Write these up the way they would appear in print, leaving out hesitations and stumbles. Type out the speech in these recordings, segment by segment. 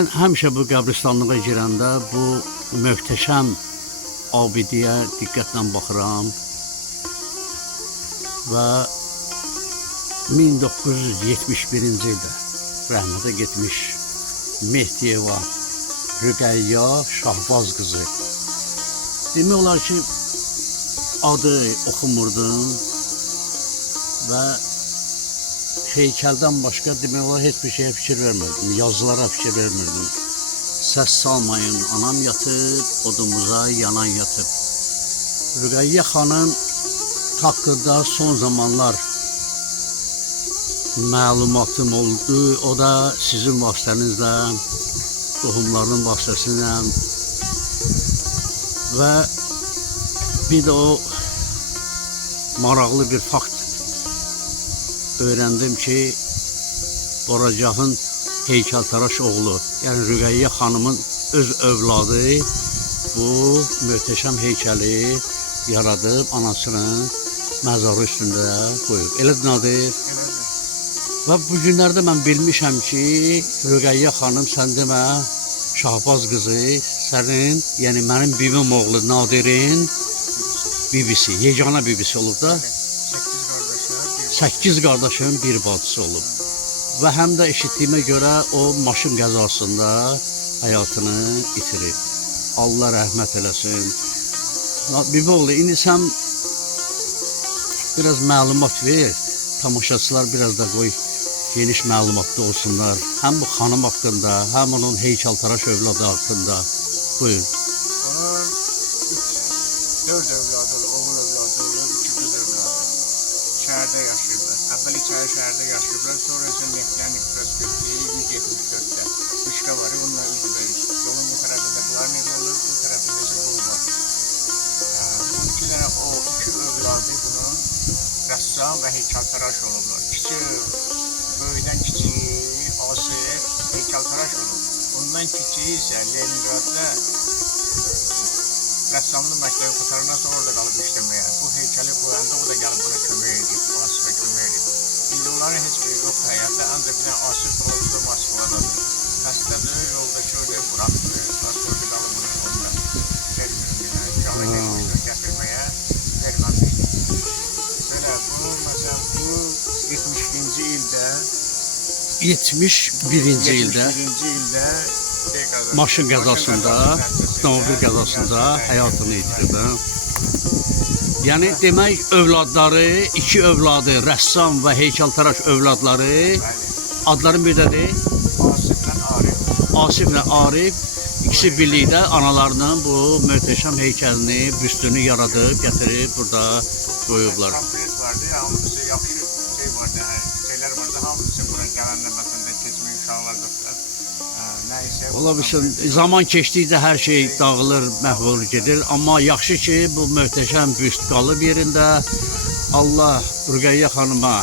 Mən həmişə bu qəbristanlığa girəndə bu möhtəşəm abidiyə diqqətlə baxıram və 1971-ci ildə rəhmətə getmiş Mehdiyeva Rüqəyya Şahbaz qızı. Demək olar ki, adı oxumurdum və heykəldən başqa demək olar heç bir şeyə fikir vermirdim, yazılara fikir vermirdim. Səs salmayın, anam yatıb, odumuza yanan yatıb. Rüqəyyə xanım haqqında son zamanlar məlumatım oldu. O da sizin vasitənizlə, qohumlarının vasitəsilə və bir də o maraqlı bir fakt öğrendim ki, Boracağın heykəltaraş oğlu, yəni Rüqəyyə xanımın öz övladı bu möhtəşəm heykəli yaradıb anasının məzarı üstündə qoyub. Elə nadir. Və bu günlərdə mən bilmişəm ki, Rüqəyyə xanım sən demə Şahbaz qızı, sənin, yəni mənim bibim oğlu Nadirin bibisi, yeganə bibisi olub da. 8 qardaşın bir bacısı olub. Və həm də eşitdiyimə görə o maşın qəzasında həyatını itirir. Allah rəhmət eləsin. Bibi oğlu, indi sən biraz məlumat ver. Tamaşaçılar biraz da qoy geniş məlumatlı olsunlar. Həm bu xanım haqqında, həm onun heykəltaraş övladı haqqında. Buyurun. Onun 4 övladı, oğul övladı, 2 qız övladı. Şəhərdə yaşayıblar. Əvvəl içəri şəhərdə yaşayıblar, sonra isə Mehdiyanı prospekti 174'də. Üçka var, onunla üzbəyiz. Yolun bu tərəfində Qlarnir olur, bu tərəfində isə Qol var. Bu iki dənə o iki övladı bunun rəssam və heykəltaraş olurlar. Böyüdən kiçiyi Asif heykəltaraş olur. Ondan kiçiyi isə Leningradda rəssamlıq məktəbi qurtarandan sonra orada qalıb işləməyə. Bu heykəli qoyanda o da gəlib buna kömək edib, Asifə kömək edib. İndi onların heç biri yoxdur həyatda, ancaq bir dənə Asif oldu Moskvadadır. Xəstədir, yoldakı oraya buraxdır, pasportu qalıb bunu orada vermir. Uşaqla getmişlər gətirməyə, verməmiş. Belə, bu, məsələn, bu 71-ci ildə 71-ci ildə maşın qəzasında, avtomobil qəzasında həyatını itirib. Yəni demək övladları, iki övladı, rəssam və heykəltaraş övladları, adların bir dədir? Asiflə Arif, ikisi birlikdə analarının bu möhtəşəm heykəlini, büstünü yaradıb, gətirib burada qoyublar. Komplet vardı, hamısı yaxşı şey vardı, şeylər vardı, hamısı bura gələndə məsələn keçmək uşaqlar yoxdur. Ola bilsin, zaman keçdikcə hər şey dağılır, məhv olur, gedir. Amma yaxşı ki, bu möhtəşəm büst qalıb yerində. Allah Rüqəyyə xanıma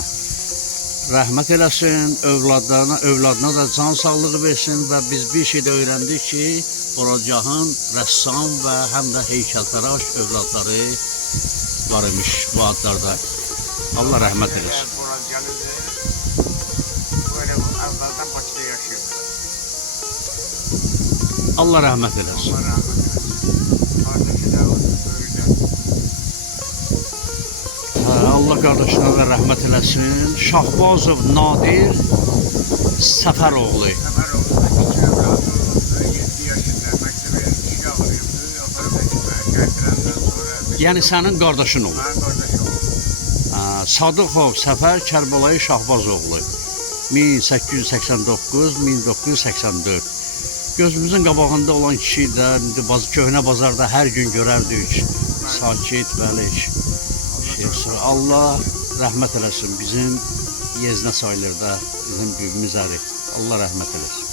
rəhmət eləsin, övladına da can sağlığı versin və biz bir şey də öyrəndik ki, Boracağın rəssam və həm də heykəltaraş övladları var imiş bu adlarda. Allah rəhmət eləsin. Böyle əvvəldən Bakıda yaşayıblar. Allah rəhmət eləsin. Allah rəhmət eləsin. Qardaşı da böyüdü. Allah qardaşına da rəhmət eləsin. Şahbazov Nadir Səfəroğlu. Səfəroğlu da iki övladı, 7 yaşında məktəbə işə alıyıbdı. Aparıb gətirəndən sonra... Yəni sənin qardaşın olur. Mənim qardaşım oldu. Sadıqov Səfər Kərbəlayı Şahbazoğlu 1889-1984. Gözümüzün qabağında olan kişi də köhnə bazarda hər gün görərdik. Sakit, bəli. Allah rəhmət eləsin bizim Yeznə sayılırda bizim bibimiz Əli. Allah rəhmət eləsin.